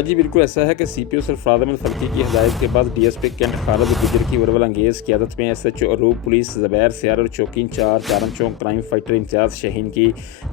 हाँ जी, बिल्कुल ऐसा है कि सीपीओ सरफराज अहमद फल्की की हिदायत के बाद डीएसपी कैंट खालिद गुजर की वरवल अंगेज़ क़यादत में एसएचओ अरूब पुलिस ज़ुबैर सियार और चौकी इंचार्ज आरम चौक क्राइम फाइटर इम्तियाज़ शाहीन की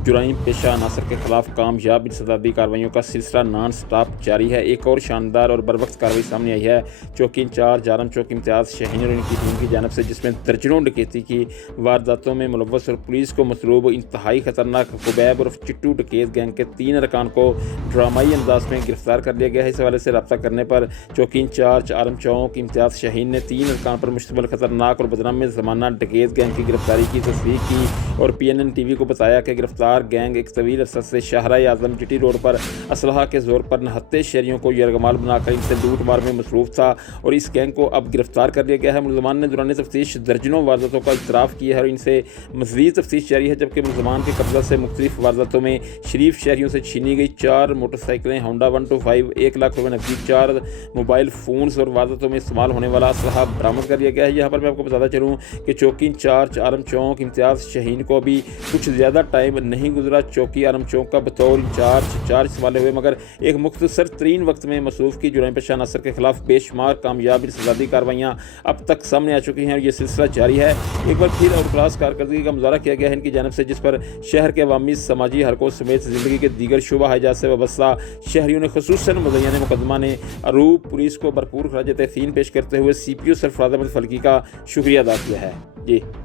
जुराइम पेशा अनासर के खिलाफ कामयाब इंसदादी कार्रवाइयों का सिलसिला नॉन स्टॉप जारी है। एक और शानदार और बरवक्त कार्रवाई सामने आई है चौकी इंचार्ज आरम चौक इम्तियाज़ शाहीन और उनकी टीम की जानब से, जिसमें दर्जनों डकैती की वारदातों में मुलव्वस और पुलिस को मतलूब इंतहाई खतरनाक कुबैब और चिट्टू डकैत गैंग के 3 अरकान को ड्रामाई अंदाज में गिरफ्तार कर लिया गया है। इस हवाले से रब्ता करने पर चौकी इंचार्ज आरम चौक इम्तियाज़ शाहीन ने 3 अरकान पर मुश्तमिल खतरनाक और बदनाम ज़माना डकैत गैंग की गिरफ्तारी की तस्दीक की और PNN TV को बताया कि गिरफ्तार गैंग एक तवील अरसा से शाहराए आज़म GT रोड पर असलहा के जोर पर नहत्ते शहरियों को यरगमाल बनाकर इनसे लूट मार में मसरूफ़ था और इस गैंग को अब गिरफ्तार कर लिया गया है। मुलज़मान ने दौरान तफ्तीश दर्जनों वारदातों का इतराफ़ किया है और इनसे मज़ीद तफ्तीश जारी है, जबकि मुलज़मान के कब्ज़ा से मुख्तलिफ वारदातों में शरीफ शहरियों से छीनी गई 4 मोटरसाइकिलें होंडा 125, 1 लाख रुपये नकदी, 4 मोबाइल फ़ोन्स और वारदातों में इस्तेमाल होने वाला असलहा बरामद कर लिया गया है। यहाँ पर मैं आपको बताता चलूँ कि चौकी इंचार्ज आरम चौक इम्तियाज़ शाहीन को अभी कुछ ज़्यादा टाइम नहीं गुजरा चौकी आरम चौक का बतौर इंचार्ज संभाले हुए, मगर एक मुख्तसर तरीन वक्त में मसरूफ़ की जुराइम पेशा अनासर के खिलाफ बेशुमार कामयाब इंसदादी कार्रवाइयाँ अब तक सामने आ चुकी हैं और ये सिलसिला जारी है। एक बार फिर और क्लास कारकर्दगी का मुजाहरा किया गया है इनकी जानब से, जिस पर शहर के अवामी समाजी हरकों समेत ज़िंदगी के दीगर शुबा हजात से वाबस्ता शहरियों ने खुसूसन मुज़य्यन मुकदमा ने अरूब पुलिस को भरपूर खराज तहसीन पेश करते हुए CPO सरफराज अहमद फल्की का शुक्रिया अदा किया है। जी।